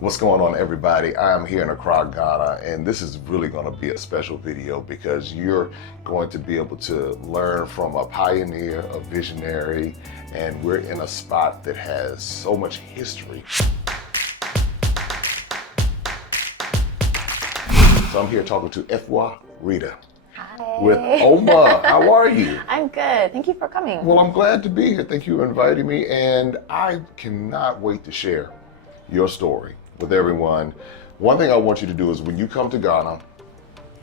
What's going on, everybody? I'm here in Accra, Ghana, and this is really going to be a special video because you're going to be able to learn from a pioneer, a visionary, and we're in a spot that has so much history. So I'm here talking to Afua Rida. Hi. With OMA. How are you? I'm good. Thank you for coming. Well, I'm glad to be here. Thank you for inviting me, and I cannot wait to share your story with everyone. One thing I want you to do is when you come to Ghana,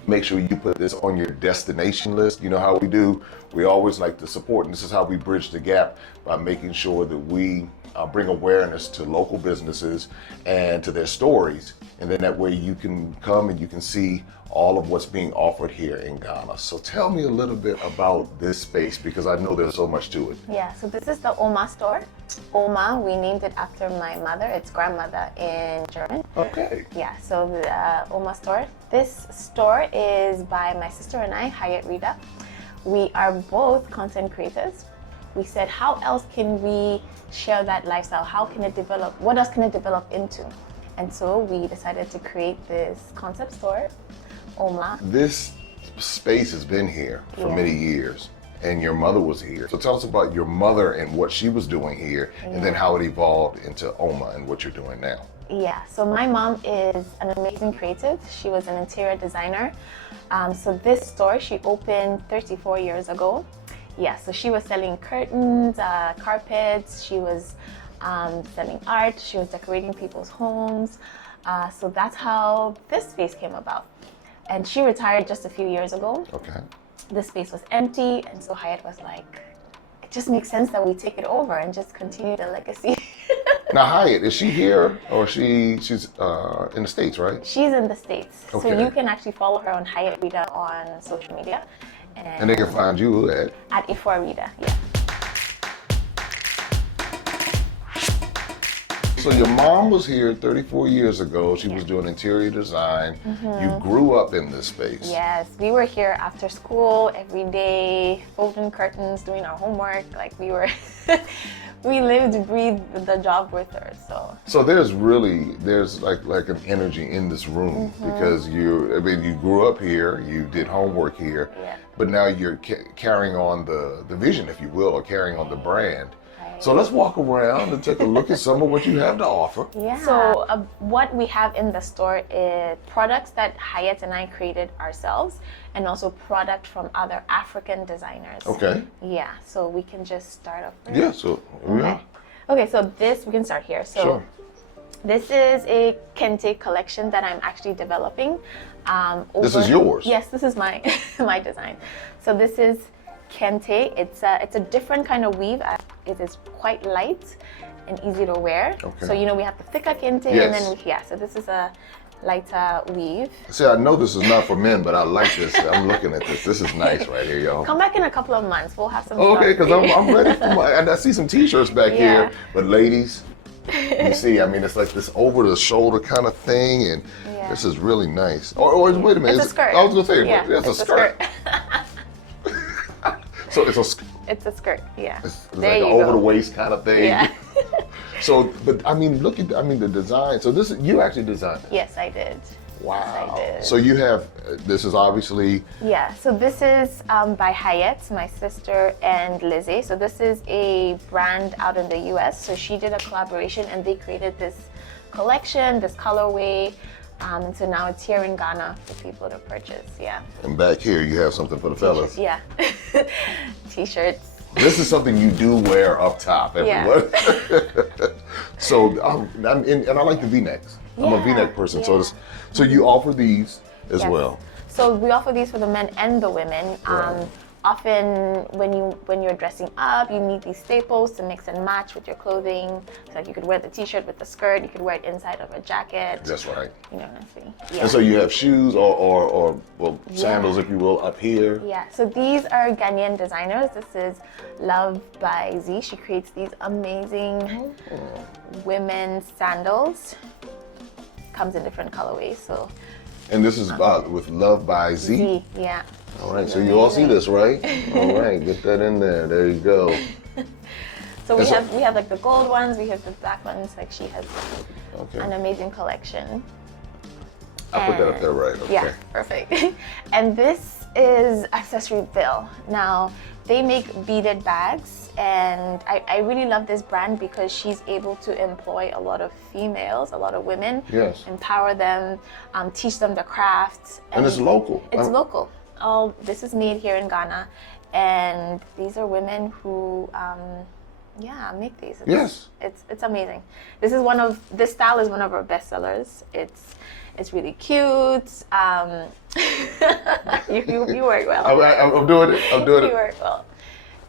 make sure you put this on your destination list. You know how we do. We always like to support, and this is how we bridge the gap by making sure that we bring awareness to local businesses and to their stories. And then that way you can come and you can see all of what's being offered here in Ghana. So tell me a little bit about this space because I know there's so much to it. Yeah, so this is the Oma Store. Oma, we named it after my mother, its grandmother in German. Okay. Yeah, so the Oma Store. This store is by my sister and I, Hayat Rida. We are both content creators. We said, how else can we share that lifestyle? How can it develop? What else can it develop into? And so we decided to create this concept store, Oma. This space has been here for many years, and your mother was here. So tell us about your mother and what she was doing here, and then how it evolved into Oma and what you're doing now. Yeah, so my mom is an amazing creative. She was an interior designer. So this store, she opened 34 years ago. Yeah, so she was selling curtains, carpets, she was selling art, she was decorating people's homes. So that's how this space came about. And she retired just a few years ago. Okay. This space was empty, and so Hayat was like, it just makes sense that we take it over and just continue the legacy. Now Hayat, is she here or she's in the States, right? She's in the States. Okay. So you can actually follow her on Hayat Rida on social media. And they can find you at Afua Rida, yeah. So your mom was here 34 years ago. She was doing interior design. You grew up in this space. Yes, we were here after school every day, folding curtains, doing our homework. Like we were, we lived, breathed the job with her. So there's like an energy in this room because you grew up here, you did homework here, but now you're carrying on the vision, if you will, or carrying on the brand. So let's walk around and take a look at some of what you have to offer. Yeah. So what we have in the store is products that Hayat and I created ourselves, and also product from other African designers. Okay. Yeah. So we can just start off. Yeah. So Okay. So we can start here. So sure. This is a Kente collection that I'm actually developing. This is yours? Yes, this is my my design. So this is Kente. It's a different kind of weave. It is quite light and easy to wear. Okay. So we have the thicker Kente, Yes. and then so this is a lighter weave. See, I know this is not for men, but I like this. I'm looking at this. This is nice right here, y'all. Come back in a couple of months. We'll have some. Okay, because I'm ready for and I see some t-shirts back here. But ladies, you see, it's like this over-the-shoulder kind of thing, and this is really nice. Or wait a minute. It's a skirt. I was going to say, yeah, it's a skirt. So it's a skirt. It's a skirt, yeah. It's There like an you go. over-the-waist kind of thing. Yeah. So, but look at, the design. So you actually designed it. Yes, I did. Wow. Yes, I did. So you have, this is obviously. Yeah, so this is by Hayat, my sister, and Lizzie. So this is a brand out in the US. So she did a collaboration and they created this collection, this colorway. And so now it's here in Ghana for people to purchase, yeah. And back here you have something for the fellas. Yeah, t-shirts. This is something you do wear up top, everyone. So, and I like the V-necks. I'm a V-neck person, so you offer these as well. So we offer these for the men and the women. Right. Often when you're dressing up, you need these staples to mix and match with your clothing. So like you could wear the t-shirt with the skirt, you could wear it inside of a jacket. That's right. Yeah. And so you have shoes or sandals, if you will, up here. Yeah, so these are Ghanaian designers. This is Love by Z. She creates these amazing women's sandals. Comes in different colorways, so. And this is with Love by Z? Z, yeah. All right, so you all see this, right? All right, get that in there. There you go. So we have like the gold ones, we have the black ones. Like she has an amazing collection. I'll put that up there, right? Okay. Yeah, perfect. And this is Accessory Bill. Now, they make beaded bags, and I really love this brand because she's able to employ a lot of females, a lot of women, empower them, teach them the craft. And it's local. It's local. This is made here in Ghana, and these are women who make these. It's amazing. This style is one of our best sellers. It's really cute. You work well. I'm doing it. You work well.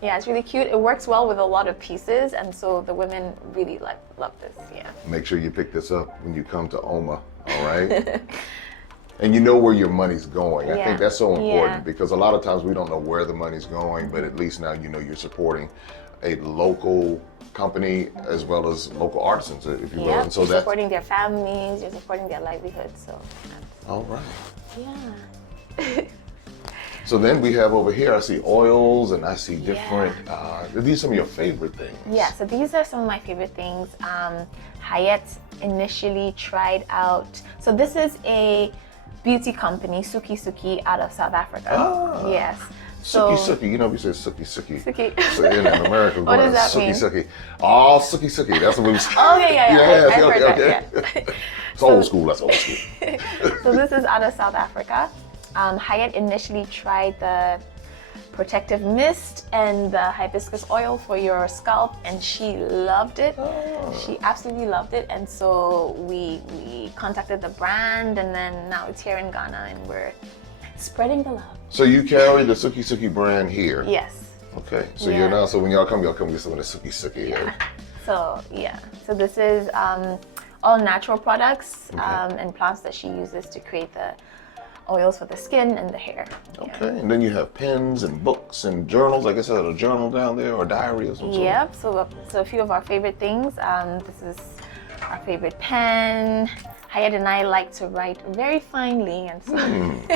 Yeah, it's really cute. It works well with a lot of pieces, and so the women really love this. Yeah. Make sure you pick this up when you come to OMA. All right. And you know where your money's going. I think that's so important because a lot of times we don't know where the money's going, but at least now you know you're supporting a local company as well as local artisans, if you will. Yeah, and so you're supporting their families, you're supporting their livelihood. So. All right. Yeah. So then we have over here, I see oils and I see different, are these some of your favorite things? Yeah, so these are some of my favorite things. Hayat initially tried out, so this is a beauty company, Suki out of South Africa. Ah. Yes. So, Suki, you know we say Suki. Suki. So in America, What does that mean? Suki. Oh, Suki. That's what we say. Oh, yeah. I've heard that, yeah. It's old school, that's old school. So this is out of South Africa. Hayat initially tried the protective mist and the hibiscus oil for your scalp, and she loved it. Oh. She absolutely loved it, and so we contacted the brand, and then now it's here in Ghana, and we're spreading the love. So you carry the Suki brand here? Yes. Okay, so you're now, so when y'all come get some of the Suki. Yeah. So this is all natural products and plants that she uses to create the oils for the skin and the hair. Okay, and then you have pens and books and journals. I guess there's a journal down there or diary or something. Yep, so a few of our favorite things. This is our favorite pen. Hayat and I like to write very finely, and so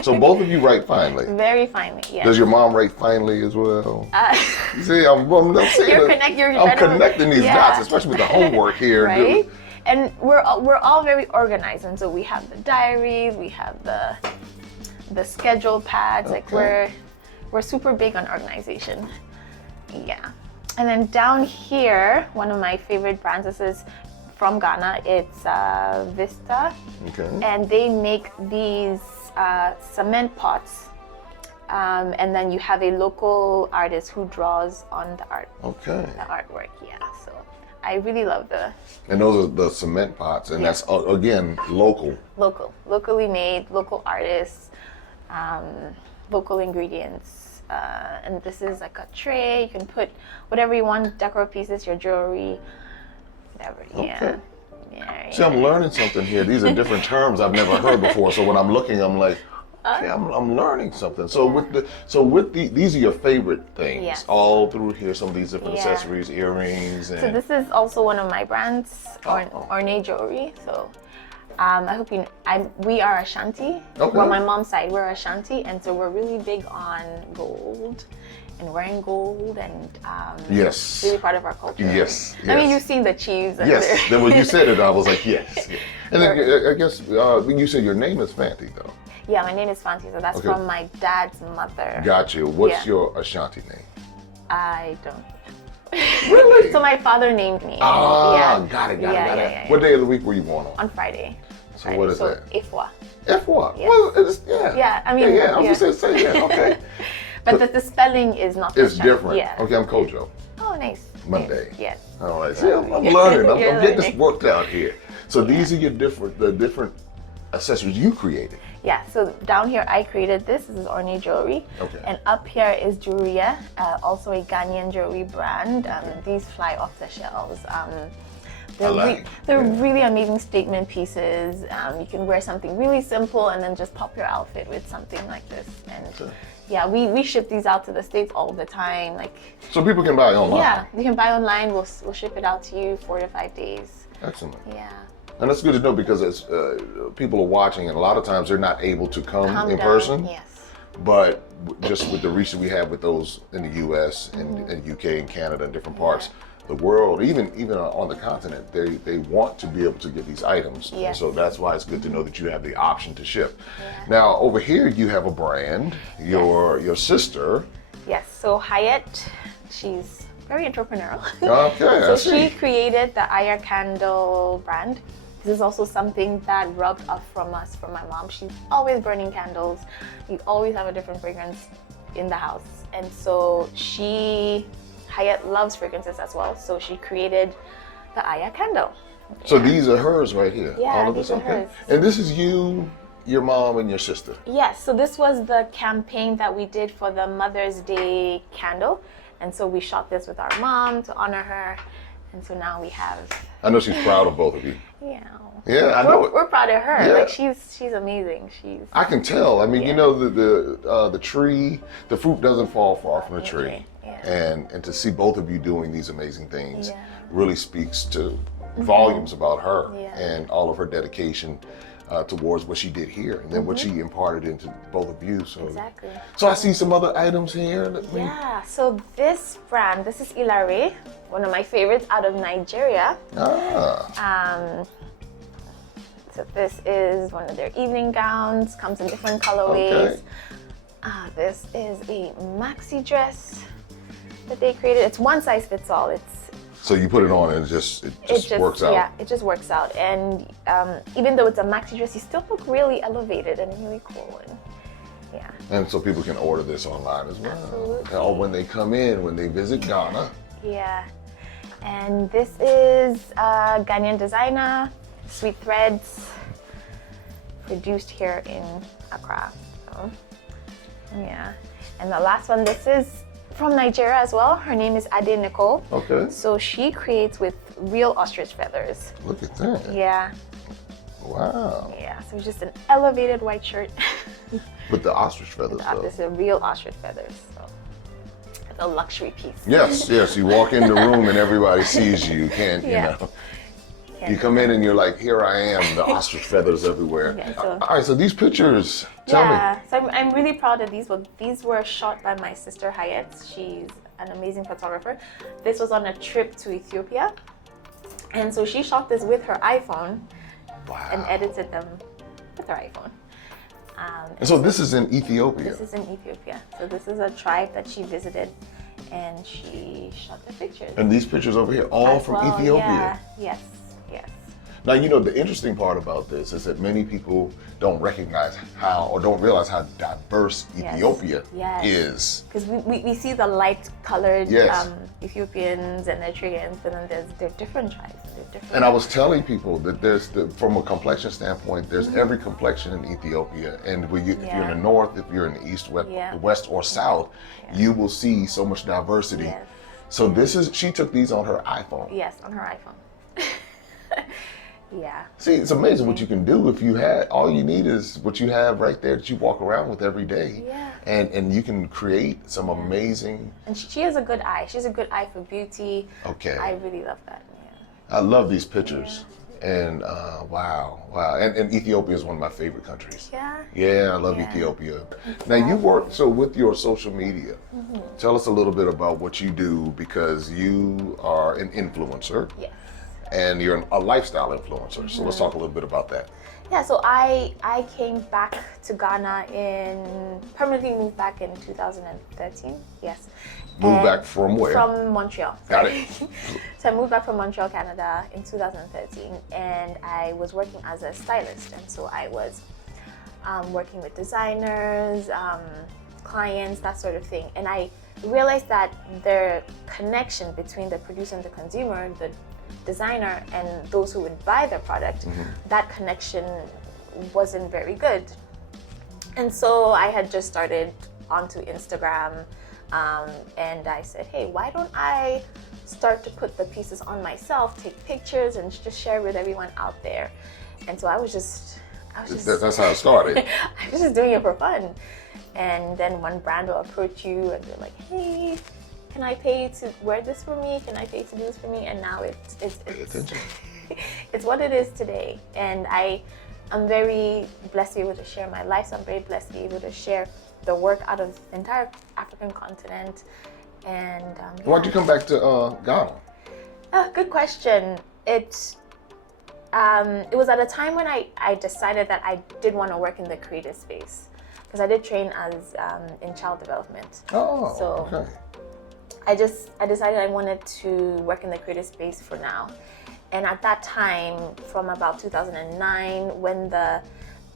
So both of you write finely. Very finely, yes. Does your mom write finely as well? You see, I'm connecting these dots, especially with the homework here. Right? And we're all very organized, and so we have the diaries, we have the schedule pads. Like we're super big on organization. Yeah. And then down here, one of my favorite brands, this is from Ghana, it's Vista. Okay. And they make these cement pots. And then you have a local artist who draws on the art. Okay. The artwork, yeah. So I really love the. And those are the cement pots, and that's again local. Locally made, local artists, local ingredients. And this is like a tray. You can put whatever you want, decor pieces, your jewelry, whatever. Okay. Yeah. See, I'm learning something here. These are different terms I've never heard before. So when I'm looking, I'm like, okay, I'm learning something. So these are your favorite things, yes, all through here. Some of these different accessories, earrings, and so this is also one of my brands, Ornate Jewelry. So I hope we are Ashanti. Okay. Well, my mom's side, we're Ashanti, and so we're really big on gold and wearing gold, and yes, really part of our culture. Yes. I mean, you've seen the cheese. Yes. Then when you said it, I was like, yes. And then I guess when you said your name is Fanti, though. Yeah, my name is Fanti, so that's from my dad's mother. Got you. What's your Ashanti name? I don't. Really? So my father named me. Got it. Yeah. What day of the week were you born on? On Friday. So what is that? Afua. Afua? Yeah. Well, it's, Yeah, I mean. I was just saying, okay. But the spelling is not the It's Ashanti. different. Yeah. Okay, I'm Kojo. Oh, nice. Monday. Yes. All right. See, I'm learning. I'm getting this learning. worked out here. So these are the different accessories you created. Yeah, so down here I created this. This is Ornate Jewelry. Okay. And up here is Juria, also a Ghanaian jewelry brand. These fly off the shelves. They're really amazing statement pieces. You can wear something really simple and then just pop your outfit with something like this. And yeah, we ship these out to the States all the time. So people can buy online? Yeah, you can buy online. We'll ship it out to you 4 to 5 days. Excellent. Yeah. And that's good to know because as people are watching, and a lot of times they're not able to come in person. Yes. But just with the reach that we have with those in the U.S. and UK and Canada and different parts, the world, even on the continent, they want to be able to get these items. Yes. And so that's why it's good to know that you have the option to ship. Now over here you have a brand, your sister. Yes, so Hayat, she's very entrepreneurial. Okay, So I see. she created the Aya candle brand. This is also something that rubbed off from my mom. She's always burning candles. You always have a different fragrance in the house. And so Hayat loves fragrances as well. So she created the Aya candle. So these are hers right here. Yeah, all of these this, are hers. And this is you, your mom, and your sister. Yes, so this was the campaign that we did for the Mother's Day candle. And so we shot this with our mom to honor her. And so now we have... I know she's proud of both of you. Yeah. Yeah, I know. We're proud of her. Yeah. Like she's amazing. I can tell. I mean, you know, the tree, the fruit doesn't fall far from the tree. Yeah. And to see both of you doing these amazing things Yeah. really speaks to volumes about her Yeah. and all of her dedication towards what she did here, and then what she imparted into both of you. So, Exactly. so I see some other items here. Yeah, so this brand, this is Ilare, one of my favorites out of Nigeria. So this is one of their evening gowns, comes in different colorways. Okay. This is a maxi dress that they created. It's one size fits all. So you put it on and it just works out. Yeah, it just works out. And even though it's a maxi dress, you still look really elevated and really cool. And yeah. And so people can order this online as well. Absolutely. Or when they come in, when they visit Ghana. Yeah. And this is a Ghanaian designer, Sweet Threads, produced here in Accra. So, yeah. And the last one, this is from Nigeria as well. Her name is Ade Nicole. Okay. So she creates with real ostrich feathers. Look at that. Yeah. Wow. Yeah. So it's just an elevated white shirt. With the ostrich feathers, though. This is real ostrich feathers. So it's a luxury piece. Yes, yes. You walk in the room and everybody sees you. You can't, Yeah. you know. You come in and you're like, here I am, the ostrich feathers everywhere. Yeah, so- All right, so these pictures, tell me. Yeah, so I'm really proud of these. Well, these were shot by my sister Hayat. She's an amazing photographer. This was on a trip to Ethiopia. And so she shot this with her iPhone and edited them with her iPhone. And so this is in Ethiopia. This is in Ethiopia. So this is a tribe that she visited and she shot the pictures. And these pictures over here, all As from well, Ethiopia. Yeah, yes, yes. Now, you know, the interesting part about this is that many people don't recognize how, or don't realize how diverse Yes. Ethiopia Yes. is. Because we see the light-colored Yes. Ethiopians and Eritreans, but then they're different tribes. They're different. And I was telling people that from a complexion standpoint, there's every complexion in Ethiopia. And if you're in the north, if you're in the east, west or south, you will see so much diversity. Yes. So she took these on her iPhone. Yes, on her iPhone. Yeah. See, it's amazing what you can do if you had, all you need is what you have right there that you walk around with every day. Yeah. And you can create some amazing. And she has a good eye. She has a good eye for beauty. Okay. I really love that. Yeah. I love these pictures. And wow. And Ethiopia is one of my favorite countries. Yeah. Yeah, I love Ethiopia. Now you work, so with your social media, tell us a little bit about what you do, because you are an influencer. Yes. And you're a lifestyle influencer. So let's talk a little bit about that. Yeah, so I came back to Ghana permanently moved back in 2013. Yes. Moved back from where? From Montreal. Got it. So I moved back from Montreal, Canada in 2013, and I was working as a stylist. And so I was working with designers, clients, that sort of thing. And I realized that the connection between the producer and the consumer, the designer and those who would buy their product, that connection wasn't very good. And so I had just started onto Instagram, and I said, hey, why don't I start to put the pieces on myself, take pictures, and just share with everyone out there. And so I was just That's how it started. I was just doing it for fun. And then one brand will approach you and they're like, hey, can I pay to wear this for me? Can I pay to do this for me? And now it's it's what it is today. And I'm very blessed to be able to share my life. So I'm very blessed to be able to share the work out of the entire African continent. And Why'd you come back to Ghana? Good question. It was at a time when I decided that I did want to work in the creative space, because I did train as in child development. Oh, so okay. I decided I wanted to work in the creative space for now. And at that time, from about 2009, when there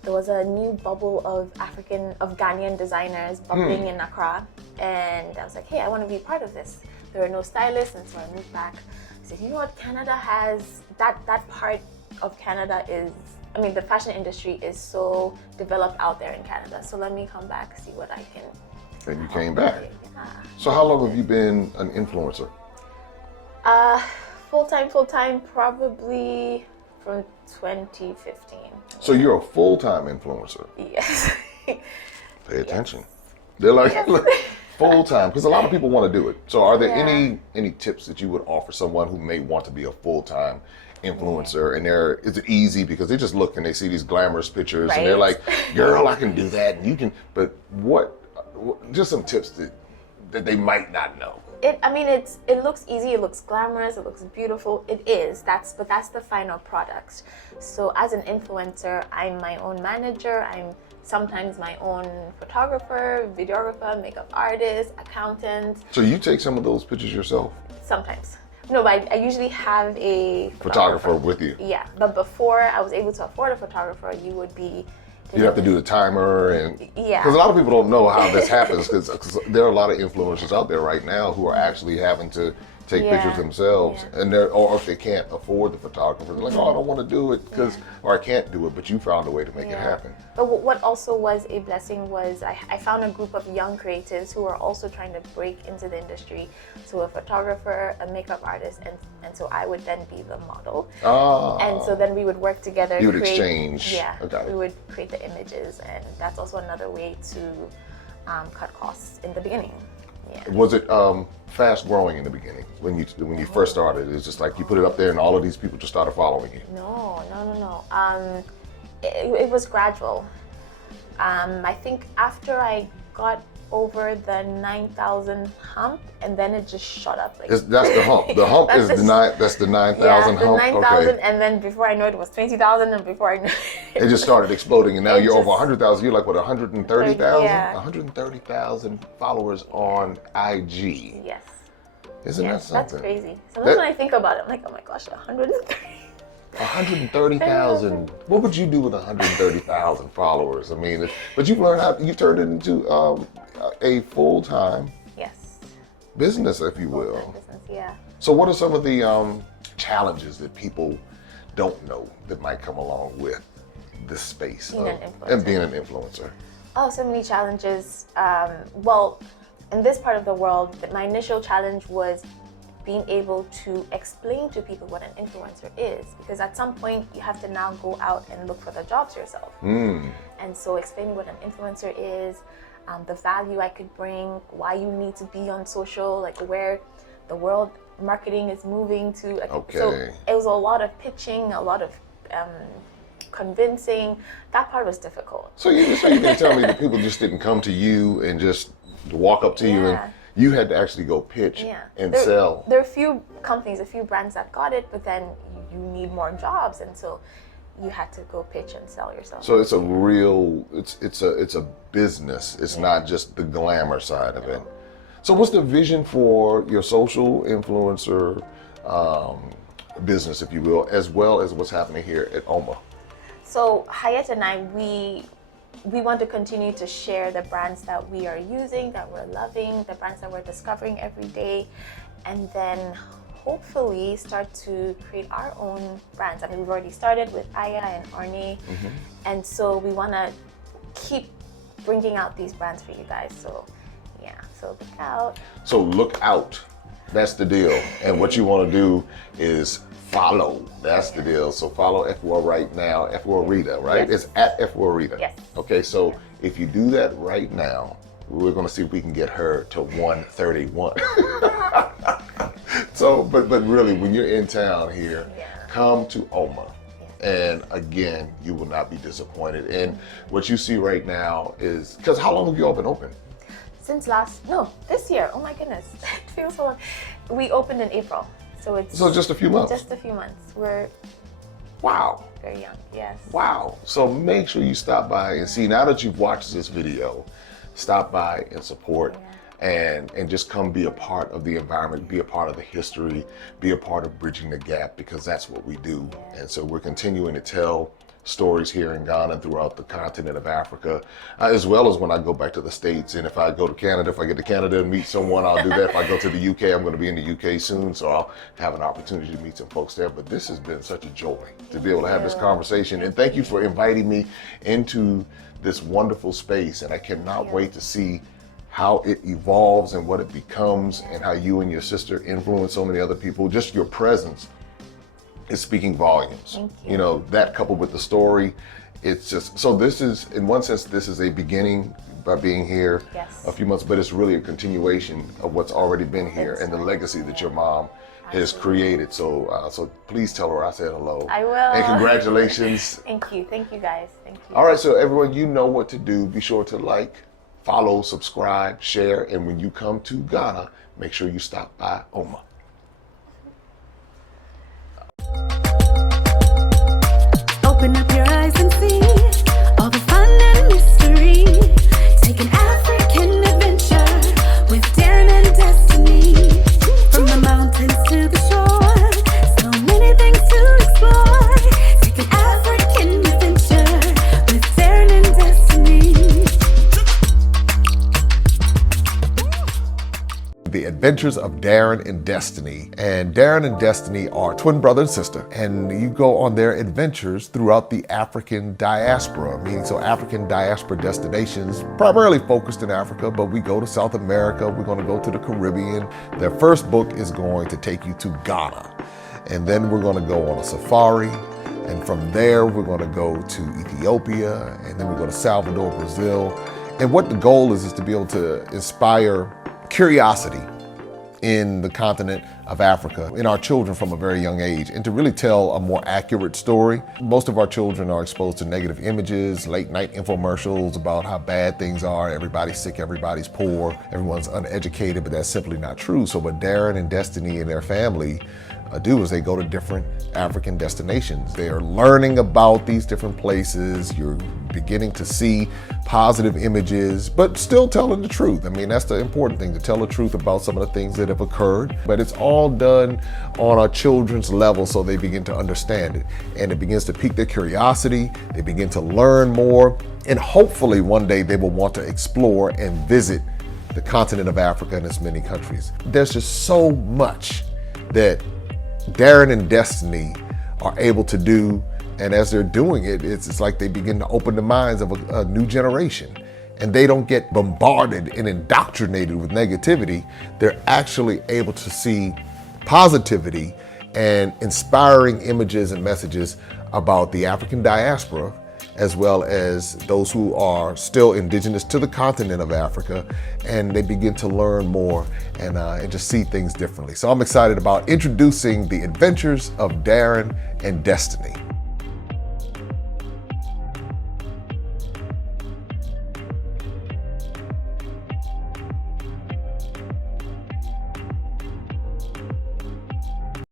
was a new bubble of Ghanaian designers bubbling in Accra, and I was like, hey, I want to be part of this. There were no stylists, and so I moved back. I said, you know what, Canada has, that part of Canada is, I mean, the fashion industry is so developed out there in Canada, so let me come back, see what I can. And you came back. Yeah. So how long have you been an influencer? Full-time, probably from 2015. So you're a full-time influencer. Yes. Pay attention. They're like, look, full-time, because a lot of people want to do it. So are there any tips that you would offer someone who may want to be a full-time influencer? And is it easy because they just look and they see these glamorous pictures and they're like, girl, I can do that, and you can, but what just some tips that they might not know? It looks easy, it looks glamorous, it looks beautiful. It is, but that's the final product. So as an influencer, I'm my own manager, I'm sometimes my own photographer, videographer, makeup artist, accountant. So you take some of those pictures yourself? Sometimes. No, but I usually have a photographer with you. Yeah, but before I was able to afford a photographer, you have to do the timer, and because a lot of people don't know how this happens, because there are a lot of influencers out there right now who are actually having to take pictures themselves, and or if they can't afford the photographer, they're like, oh, I don't want to do it or I can't do it, but you found a way to make it happen. But what also was a blessing was I found a group of young creatives who are also trying to break into the industry. So a photographer, a makeup artist, and so I would then be the model. Oh. And so then we would work together. You would exchange. Yeah, okay. We would create the images, and that's also another way to cut costs in the beginning. Yeah. Was it fast growing in the beginning when you first started? It's just like you put it up there and all of these people just started following you? No. It was gradual. I think after I got over the 9,000 hump, and then it just shot up. Like, that's the hump. The hump is that's the 9,000 hump. 9,000, okay. And then before I know it was 20,000, and before I know it just started exploding, and now you're over 100,000. You're like what, 130,000? Yeah. 130,000 followers on IG. Yes. Isn't that something? That's crazy. Sometimes when I think about it, I'm like, oh my gosh, 130. 130,000. What would you do with 130,000 followers? I mean, but you've learned how you turned it into a full-time business, if you will. Business, yeah. So what are some of the challenges that people don't know that might come along with this space and being an influencer? Oh, so many challenges. Well, in this part of the world, my initial challenge was being able to explain to people what an influencer is, because at some point you have to now go out and look for the jobs yourself. And so explaining what an influencer is, the value I could bring, why you need to be on social, like where the world marketing is moving to. So it was a lot of pitching, a lot of convincing. That part was difficult. So you can tell me that people just didn't come to you and just walk up to you, and you had to actually go pitch and sell. There are a few companies, a few brands that got it, but then you need more jobs, and so you had to go pitch and sell yourself. So it's a real, it's a business. It's not just the glamour side of it. So what's the vision for your social influencer business, if you will, as well as what's happening here at OMA? So Hayat and I, we want to continue to share the brands that we are using, that we're loving, the brands that we're discovering every day, and then hopefully start to create our own brands. I mean, we've already started with Aya and Arne, and so we want to keep bringing out these brands for you guys. So so look out. So look out. That's the deal. And what you want to do is follow. That's the deal. So follow Afua right now. Afua Rida, right? Yes. It's at Afua Rida. Yes. Okay, so if you do that right now, we're going to see if we can get her to 131. So, but really, when you're in town here, come to OMA. And again, you will not be disappointed. And what you see right now is, because how long have you all been open? Since this year. Oh my goodness, it feels so long. We opened in April. So it's just a few months. Just a few months. We're Wow. very young. Yes. Wow. So make sure you stop by and see, now that you've watched this video, stop by and support and just come be a part of the environment, be a part of the history, be a part of bridging the gap, because that's what we do. And so we're continuing to tell stories here in Ghana and throughout the continent of Africa, as well as when I go back to the States. And if I go to Canada, if I get to Canada and meet someone, I'll do that. If I go to the UK, I'm going to be in the UK soon, so I'll have an opportunity to meet some folks there. But this has been such a joy to be able to have this conversation. And thank you for inviting me into this wonderful space. And I cannot wait to see how it evolves and what it becomes, and how you and your sister influence so many other people. Just your presence is speaking volumes. Thank you. You know, that coupled with the story, it's just, so this is, in one sense, this is a beginning by being here a few months, but it's really a continuation of what's already been here and the legacy that your mom has created. So so please tell her I said hello. I will. And congratulations. Thank you guys. Thank you. All right, so everyone, you know what to do. Be sure to like, follow, subscribe, share, and when you come to Ghana, make sure you stop by OMA. Open up your eyes and see all the fun and mystery. Take an African adventure with Darren and Destiny. From the mountains to the shore, so many things to explore. Take an African adventure with Darren and Destiny. The Adventures of Darren and Destiny. And Darren and Destiny are twin brother and sister, and you go on their adventures throughout the African diaspora, meaning so African diaspora destinations, primarily focused in Africa, but we go to South America, we're going to go to the Caribbean. Their first book is going to take you to Ghana, and then we're going to go on a safari, and from there we're going to go to Ethiopia, and then we go to Salvador, Brazil. And what the goal is to be able to inspire curiosity in the continent of Africa, in our children from a very young age, and to really tell a more accurate story. Most of our children are exposed to negative images, late night infomercials about how bad things are, everybody's sick, everybody's poor, everyone's uneducated, but that's simply not true. So what Darren and Destiny and their family do is they go to different African destinations. They are learning about these different places. You're beginning to see positive images, but still telling the truth. I mean, that's the important thing, to tell the truth about some of the things that have occurred. But it's all done on our children's level, so they begin to understand it. And it begins to pique their curiosity. They begin to learn more. And hopefully one day they will want to explore and visit the continent of Africa and its many countries. There's just so much that Darren and Destiny are able to do, and as they're doing it, it's like they begin to open the minds of a new generation, and they don't get bombarded and indoctrinated with negativity. They're actually able to see positivity and inspiring images and messages about the African diaspora, as well as those who are still indigenous to the continent of Africa, and they begin to learn more and just see things differently. So I'm excited about introducing the Adventures of Darren and Destiny.